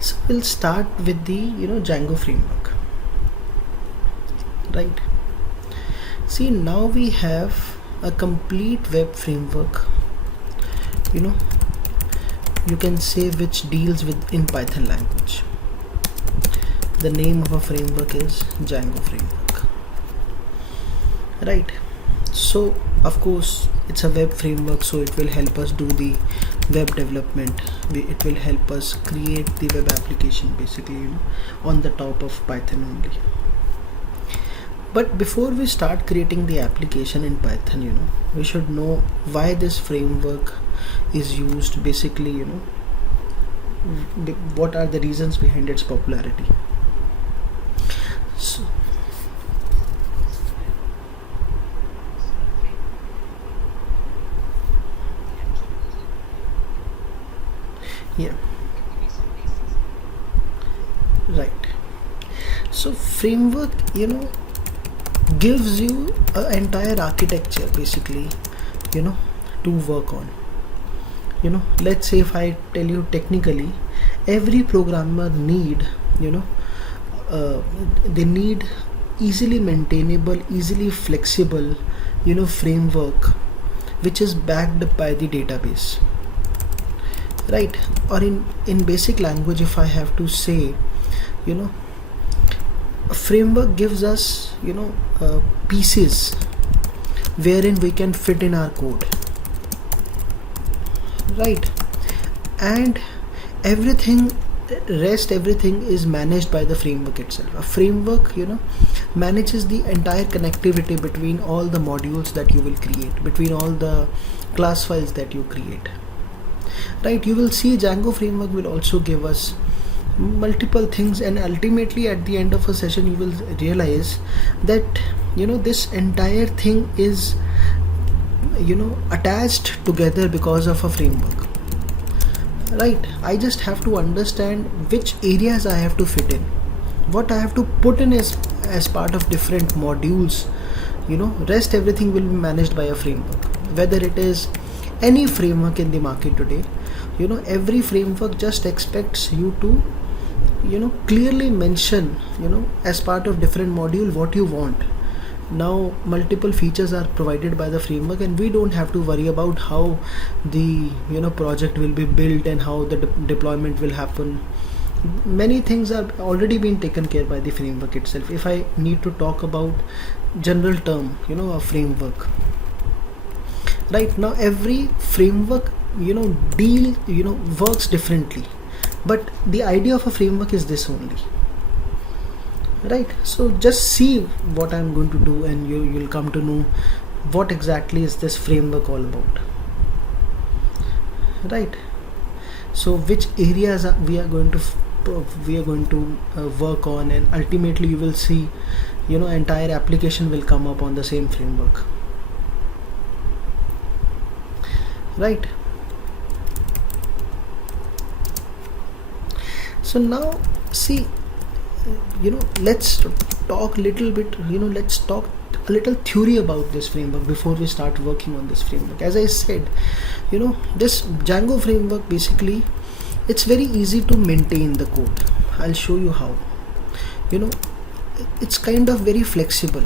So we'll start with the Django framework, right? See, now we have a complete web framework, you know you can say, which deals with in Python language. The name of a framework is Django Framework, right? So of course it's a web framework, so it will help us do the web development. It will help us create the web application basically, on the top of Python only. But before we start creating the application in Python, we should know why this framework is used basically, what are the reasons behind its popularity. So, yeah, right. So framework, gives you an entire architecture basically, to work on. Let's say if I tell you technically, every programmer need, they need easily maintainable, easily flexible, framework which is backed by the database, right? Or in basic language, if I have to say, a framework gives us pieces wherein we can fit in our code, right? And everything is managed by the framework itself. A framework manages the entire connectivity between all the modules that you will create, between all the class files that you create, right? You will see Django framework will also give us multiple things, and ultimately at the end of a session you will realize that this entire thing is attached together because of a framework, right? I just have to understand which areas I have to fit in, what I have to put in as part of different modules. Rest everything will be managed by a framework. Whether it is any framework in the market today, every framework just expects you to clearly mention as part of different module what you want. Now multiple features are provided by the framework, and we don't have to worry about how the project will be built and how the deployment will happen. Many things are already been taken care by the framework itself. If I need to talk about general term, a framework, right? Now every framework works differently, but the idea of a framework is this only, right? So just see what I'm going to do, and you'll come to know what exactly is this framework all about, right? So which areas we are going to work on, and ultimately you will see entire application will come up on the same framework, right? So now see, let's talk little bit, let's talk a little theory about this framework before we start working on this framework. As I said, this Django framework basically, it's very easy to maintain the code. I'll show you how. It's kind of very flexible.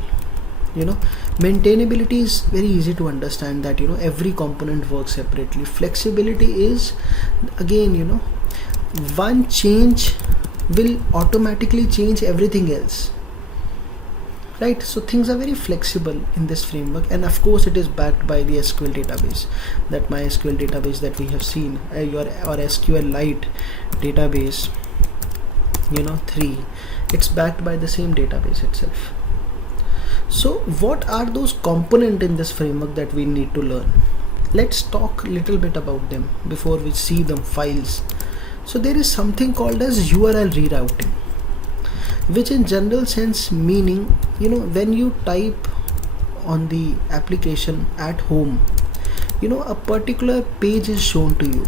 Maintainability is very easy to understand, that every component works separately. Flexibility is again, one change will automatically change everything else, right? So things are very flexible in this framework, and of course it is backed by the SQL database, that MySQL database that we have seen, or SQLite database 3. It's backed by the same database itself. So what are those components in this framework that we need to learn? Let's talk a little bit about them before we see the files. So there is something called as URL rerouting, which in general sense meaning, when you type on the application at home, a particular page is shown to you,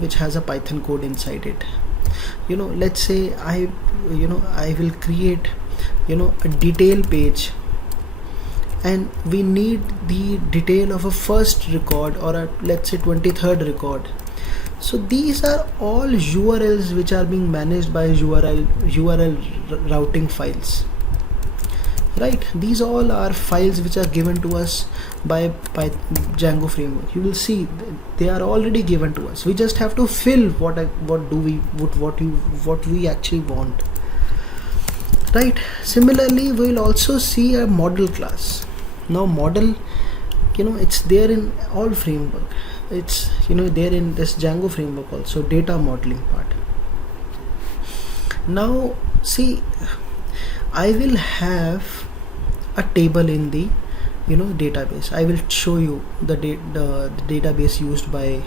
which has a Python code inside it. Let's say I will create a detail page, and we need the detail of a first record, or a let's say 23rd record. So these are all URLs which are being managed by URL routing files, right? These all are files which are given to us by Django framework. You will see they are already given to us. We just have to fill what we actually want, right? Similarly, we will also see a model class. Now model, it's there in all framework. It's there in this Django framework also, data modeling part. Now see, I will have a table in the database. I will show you the database used by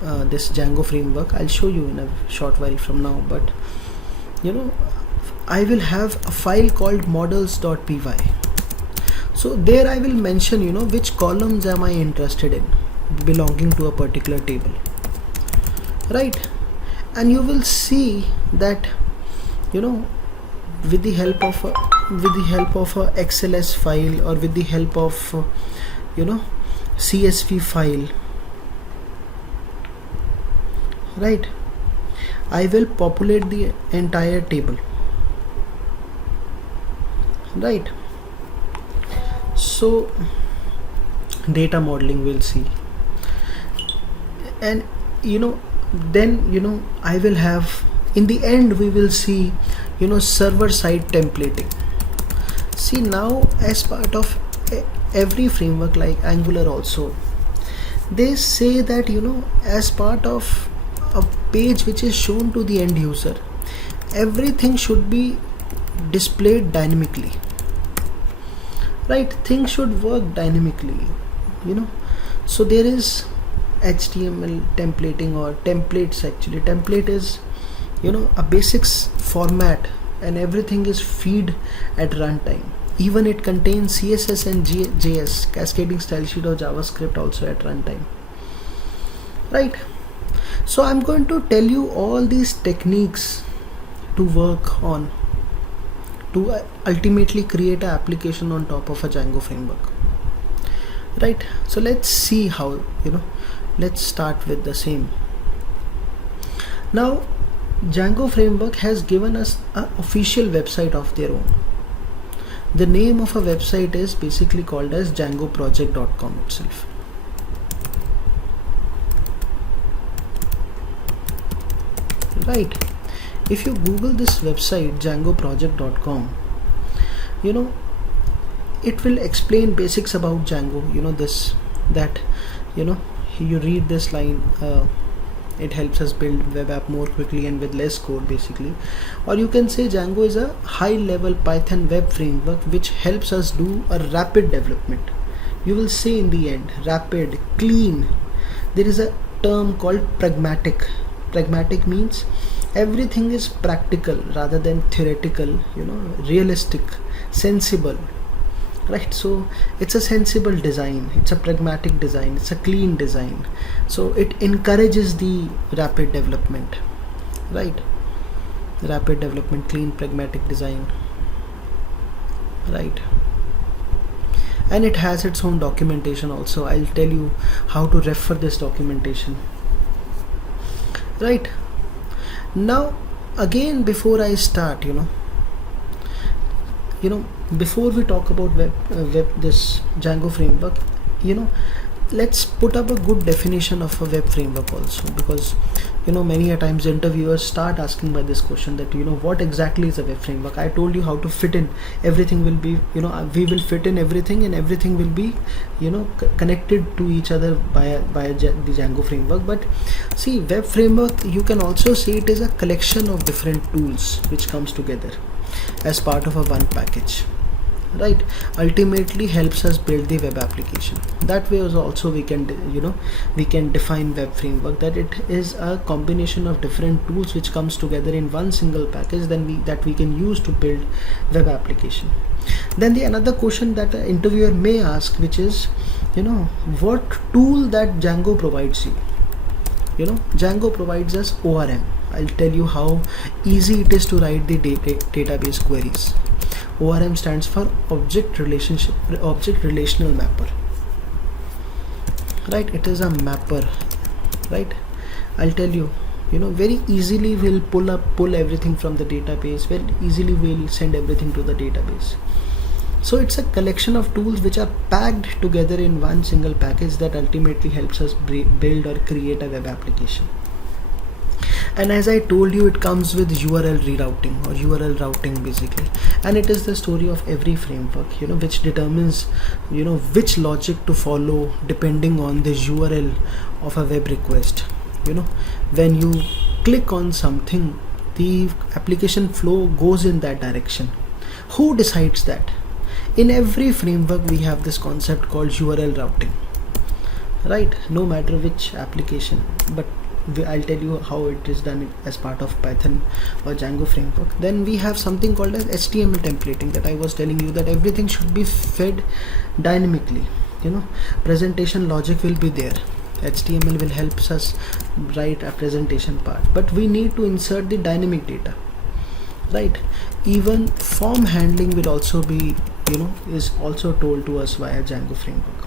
this Django framework. I'll show you in a short while from now, but I will have a file called models.py. So there I will mention which columns am I interested in belonging to a particular table, right? And you will see that with the help of a XLS file, or with the help of CSV file, right, I will populate the entire table, right? So data modeling we'll see, and then I will have, in the end we will see server side templating. See, now as part of every framework like Angular also, they say that as part of a page which is shown to the end user, everything should be displayed dynamically, right? Things should work dynamically, so there is HTML templating, or templates. Actually template is a basics format, and everything is feed at runtime. Even it contains CSS and JS, cascading style sheet, or JavaScript also at runtime, right? So I'm going to tell you all these techniques to work on to ultimately create an application on top of a Django framework, right? So let's see how, let's start with the same. Now Django framework has given us an official website of their own. The name of a website is basically called as djangoproject.com itself, right? If you Google this website djangoproject.com, it will explain basics about Django. You read this line, it helps us build web app more quickly and with less code, basically. Or you can say Django is a high level Python web framework which helps us do a rapid development. You will say in the end, rapid, clean. There is a term called pragmatic. Pragmatic means everything is practical rather than theoretical, realistic, sensible, right? So it's a sensible design, it's a pragmatic design, it's a clean design. So it encourages the rapid development, right? Rapid development, clean, pragmatic design, right? And it has its own documentation also. I'll tell you how to refer this documentation, right? Now again, before I start, before we talk about this Django framework, let's put up a good definition of a web framework also, because many a times interviewers start asking by this question that what exactly is a web framework. I told you how to fit in everything. Will be we will fit in everything, and everything will be connected to each other by the Django framework. But see, web framework, you can also say it is a collection of different tools which comes together as part of a one package, right? Ultimately helps us build the web application. That way also we can define web framework, that it is a combination of different tools which comes together in one single package that we can use to build web application. Then the another question that an interviewer may ask, which is what tool that Django provides you. Django provides us ORM. I'll tell you how easy it is to write the database queries. ORM stands for object relational mapper, right? It is a mapper, right? I'll tell you, very easily we'll pull everything from the database, very easily we'll send everything to the database. So it's a collection of tools which are packed together in one single package that ultimately helps us build or create a web application. And as I told you, it comes with URL rerouting or URL routing basically, and it is the story of every framework, which determines which logic to follow depending on the URL of a web request. When you click on something, the application flow goes in that direction. Who decides that? In every framework we have this concept called URL routing, right? No matter which application, but I'll tell you how it is done as part of Python or Django framework. Then we have something called as HTML templating, that I was telling you that everything should be fed dynamically. Presentation logic will be there. HTML will help us write a presentation part, but we need to insert the dynamic data, right? Even form handling will also be, is also told to us via Django framework,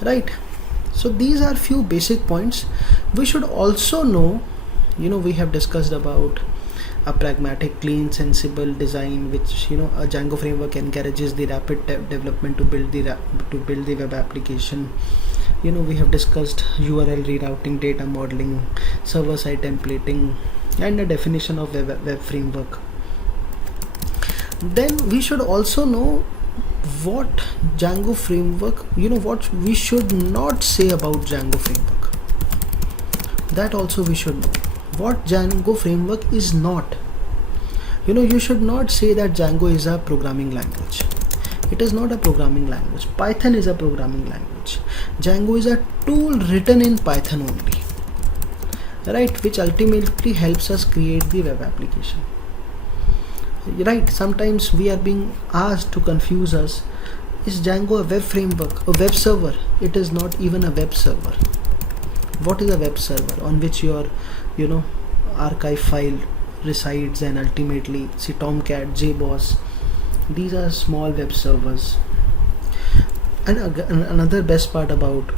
right? So these are few basic points. We should also know, we have discussed about a pragmatic, clean, sensible design, which a Django framework encourages the rapid development to build the web application. We have discussed URL rerouting, data modeling, server-side templating, and a definition of web framework. Then we should also know what Django framework, what we should not say about Django framework. That also we should know. What Django framework is not. You should not say that Django is a programming language. It is not a programming language. Python is a programming language. Django is a tool written in Python only, right? Which ultimately helps us create the web application. Right, sometimes we are being asked to confuse us. Is Django a web framework, a web server? It is not even a web server. What is a web server? On which your archive file resides, and ultimately see Tomcat, JBoss, these are small web servers. And another best part about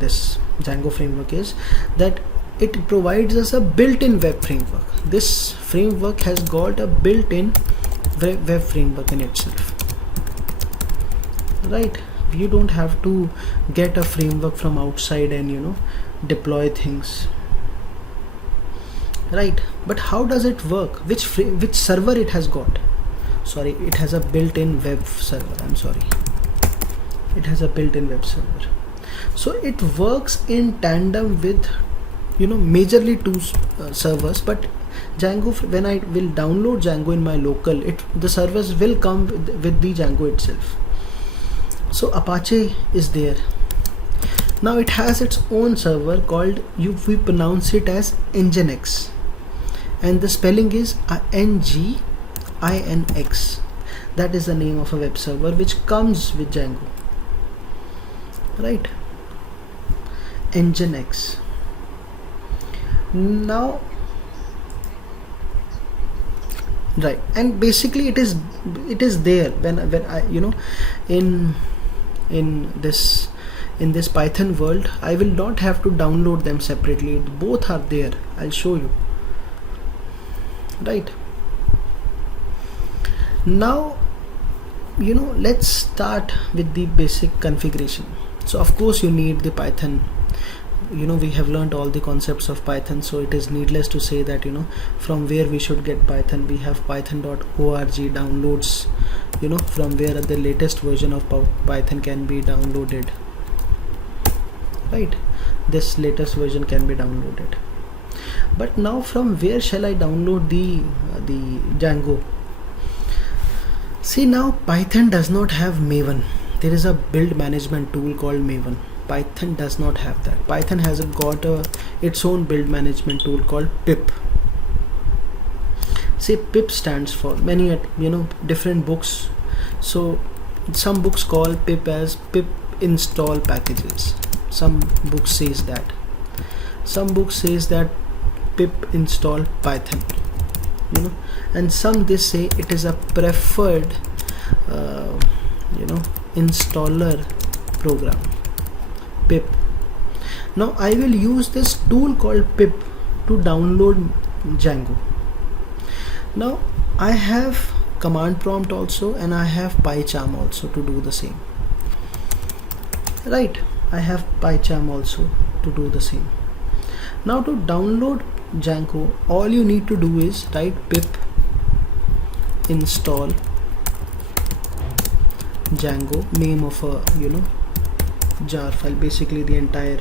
this Django framework is that it provides us a built-in web framework. This framework has got a built-in web framework in itself, right? You don't have to get a framework from outside and deploy things, right? But how does it work? Which server it has got? Sorry, it has a built-in web server. I'm sorry, it has a built-in web server. So it works in tandem with majorly two servers, but Django, when I will download Django in my local, the servers will come with the Django itself. So Apache is there. Now it has its own server called, we pronounce it as Nginx, and the spelling is Nginx. That is the name of a web server which comes with Django, right? Nginx. Now, right, and basically it is there when I in this Python world, I will not have to download them separately. Both are there. I'll show you, right? Now let's start with the basic configuration. So of course you need the Python. We have learned all the concepts of Python, so it is needless to say that from where we should get Python. We have python.org downloads, from where the latest version of Python can be downloaded, right? This latest version can be downloaded. But now from where shall I download the Django? See, now Python does not have Maven. There is a build management tool called Maven. Python does not have that. Python has got its own build management tool called pip. Say pip stands for many different books. So some books call pip as pip install packages. Some books says that. Some books says that pip install Python. And some they say it is a preferred installer program, pip. Now I will use this tool called pip to download Django. Now I have command prompt also, and I have PyCharm also to do the same. Right, I have PyCharm also to do the same. Now to download Django, all you need to do is write pip install Django, name of a jar file, basically the entire,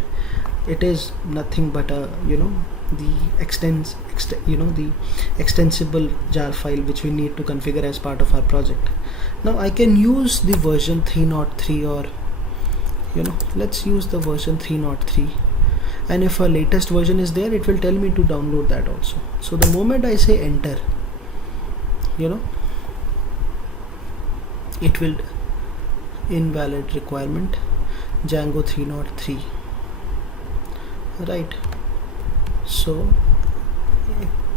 it is nothing but a the the extensible jar file which we need to configure as part of our project. Now I can use the version 303, or let's use the version 303, and if a latest version is there, it will tell me to download that also. So the moment I say enter, it will invalid requirement Django 303, right? So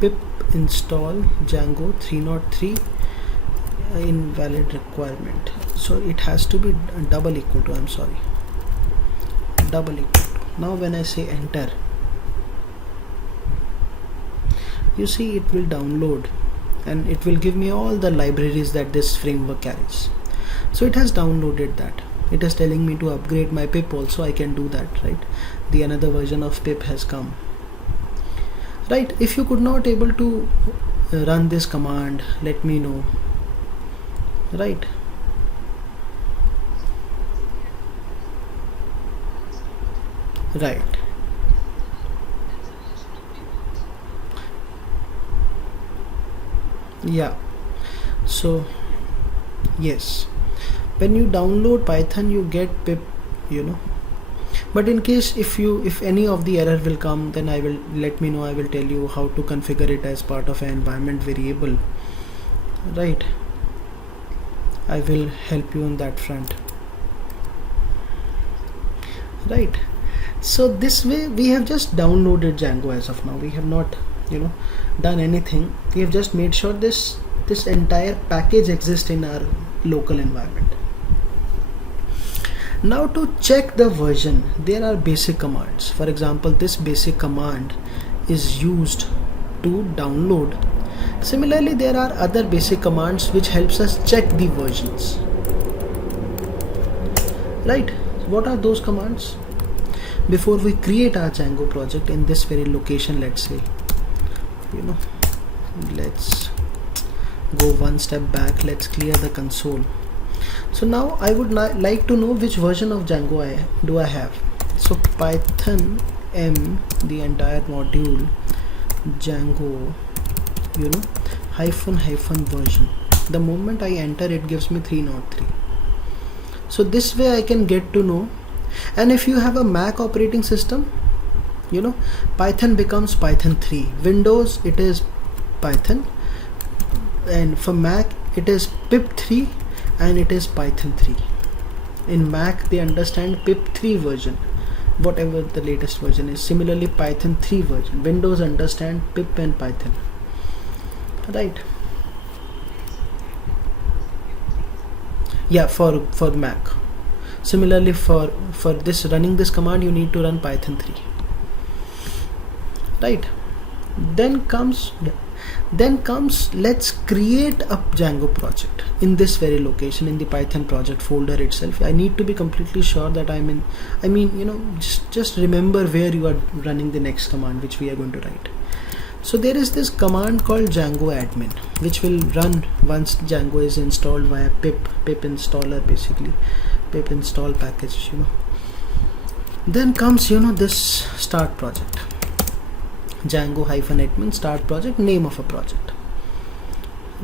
pip install Django 303, invalid requirement, so it has to be double equal to, I'm sorry, double equal to. Now when I say enter, you see it will download, and it will give me all the libraries that this framework carries. So it has downloaded that. It is telling me to upgrade my pip also. I can do that, right? The another version of pip has come, right? If you could not able to run this command, let me know, right? Right. Yeah. So yes, when you download Python, you get pip, but in case if any of the error will come, then I will let me know. I will tell you how to configure it as part of an environment variable, right? I will help you on that front, right? So this way we have just downloaded Django as of now. We have not done anything. We have just made sure this entire package exists in our local environment. Now to check the version, there are basic commands. For example, this basic command is used to download. Similarly, there are other basic commands which helps us check the versions, right? What are those commands? Before we create our Django project in this very location, let's say, let's go one step back, let's clear the console. So now I would like to know which version of Django I have. So Python m, the entire module, Django hyphen version. The moment I enter, it gives me 303. So this way I can get to know. And if you have a Mac operating system, Python becomes Python 3. Windows, it is Python, and for Mac it is pip 3 and it is Python 3. In Mac they understand pip 3 version, whatever the latest version is. Similarly Python 3 version. Windows understand pip and Python, right? Yeah, for Mac. Similarly for this, running this command, you need to run Python 3, right? Then comes let's create a Django project in this very location, in the Python project folder itself. I need to be completely sure that just remember where you are running the next command which we are going to write. So there is this command called Django admin, which will run once Django is installed via pip installer, basically pip install package. Then comes this start project, Django -admin start project, name of a project,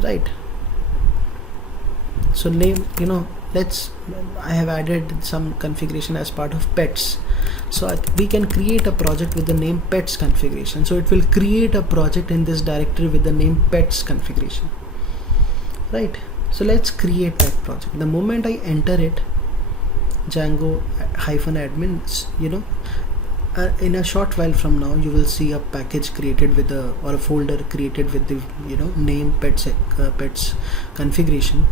right? So name, I have added some configuration as part of pets, so we can create a project with the name pets configuration. So it will create a project in this directory with the name pets configuration, right? So let's create that project. The moment I enter it, Django -admin, in a short while from now, you will see a package created with or a folder created with the name pets configuration.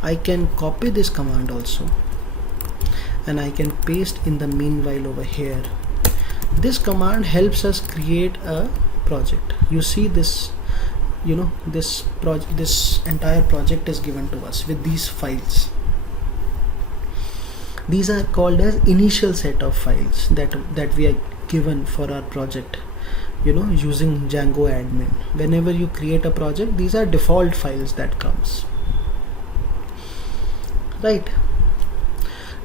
I can copy this command also, and I can paste in the meanwhile over here. This command helps us create a project. You see this, this entire project is given to us with these files. These are called as initial set of files that we are given for our project, using Django admin. Whenever you create a project, these are default files that comes. Right.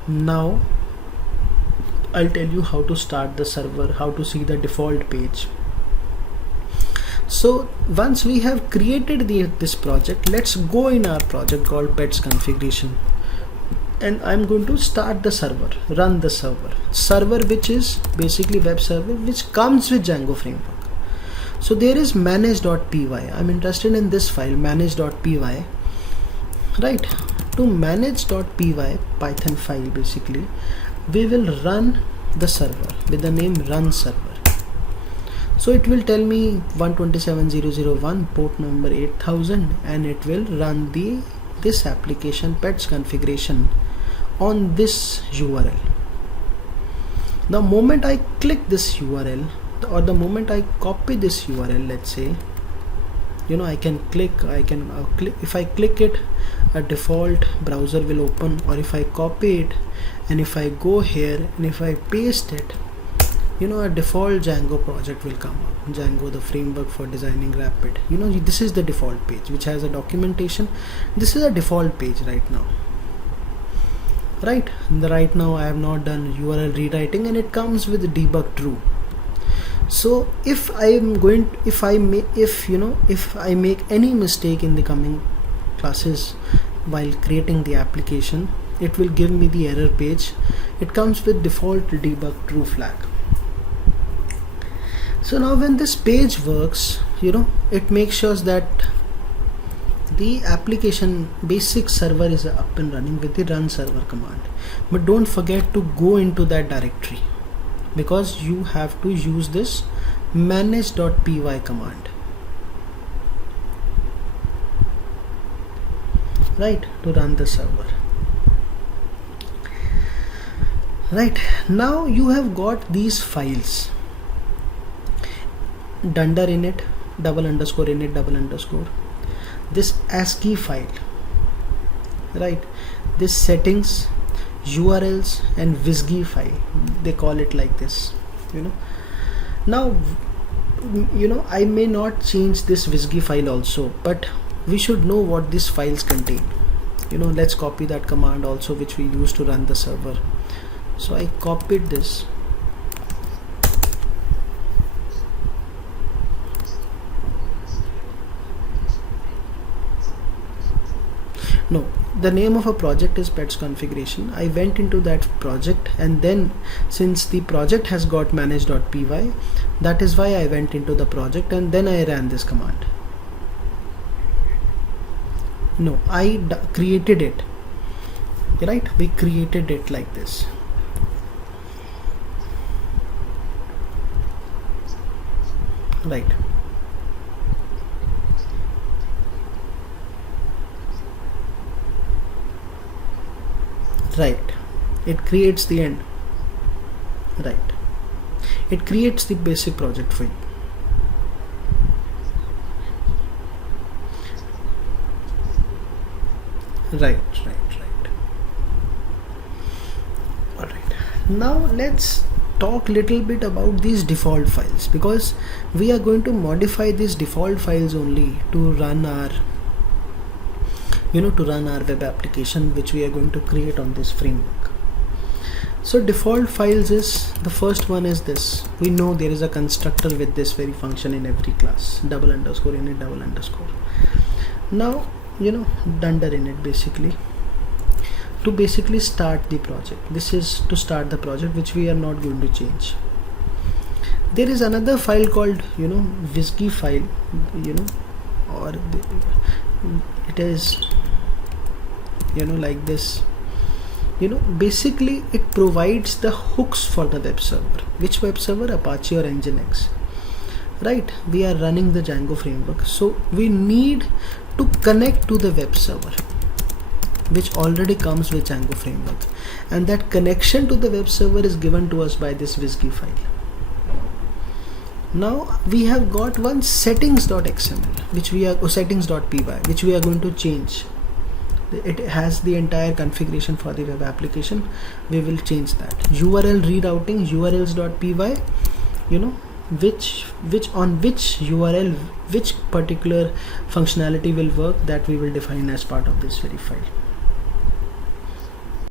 Now I'll tell you how to start the server, how to see the default page. So once we have created this project, let's go in our project called pets configuration, and I'm going to start the server, run the server which is basically web server which comes with Django Framework. So there is manage.py. I'm interested in this file, manage.py. Right, to manage.py Python file, basically we will run the server with the name run server. So it will tell me 127.0.0.1 port number 8000, and it will run this application pets configuration on this URL. The moment I click this URL, or the moment I copy this URL, let's say, I can click, if I click it, a default browser will open, or if I copy it and if I go here and if I paste it, a default Django project will come up. Django, the framework for designing rapid. This is the default page which has a documentation. This is a default page right now. Right now I have not done URL rewriting, and it comes with debug true. So if I make any mistake in the coming classes while creating the application, it will give me the error page. It comes with default debug true flag. So now when this page works, it makes sure that the application basic server is up and running with the run server command. But don't forget to go into that directory, because you have to use this manage.py command, right, to run the server. Right, now you have got these files, dunder init, _init, this ASCII file, right, this settings, URLs, and WSGI file, they call it like this. Now I may not change this WSGI file also, but we should know what these files contain. Let's copy that command also which we use to run the server. So I copied this. No, the name of a project is pets configuration. I went into that project, and then since the project has got manage.py, that is why I went into the project and then I ran this command. No, I created it. Right, we created it like this. Right. Right, it creates the end. Right, it creates the basic project for you. Right. Alright, now let's talk little bit about these default files, because we are going to modify these default files only to run our web application which we are going to create on this framework. So default files is, the first one is this. We know there is a constructor with this very function in every class, _init. Now dunder init, basically to basically start the project. This is to start the project, which we are not going to change. There is another file called WSGI file, or it is like this. Basically it provides the hooks for the web server. Which web server? Apache or Nginx. Right, we are running the Django framework, so we need to connect to the web server which already comes with Django framework, and that connection to the web server is given to us by this WSGI file. Now we have got one settings.xml which we are, or settings.py, which we are going to change. It has the entire configuration for the web application. We will change that. URL rerouting, urls.py, you know, which on which URL which particular functionality will work, that we will define as part of this very file.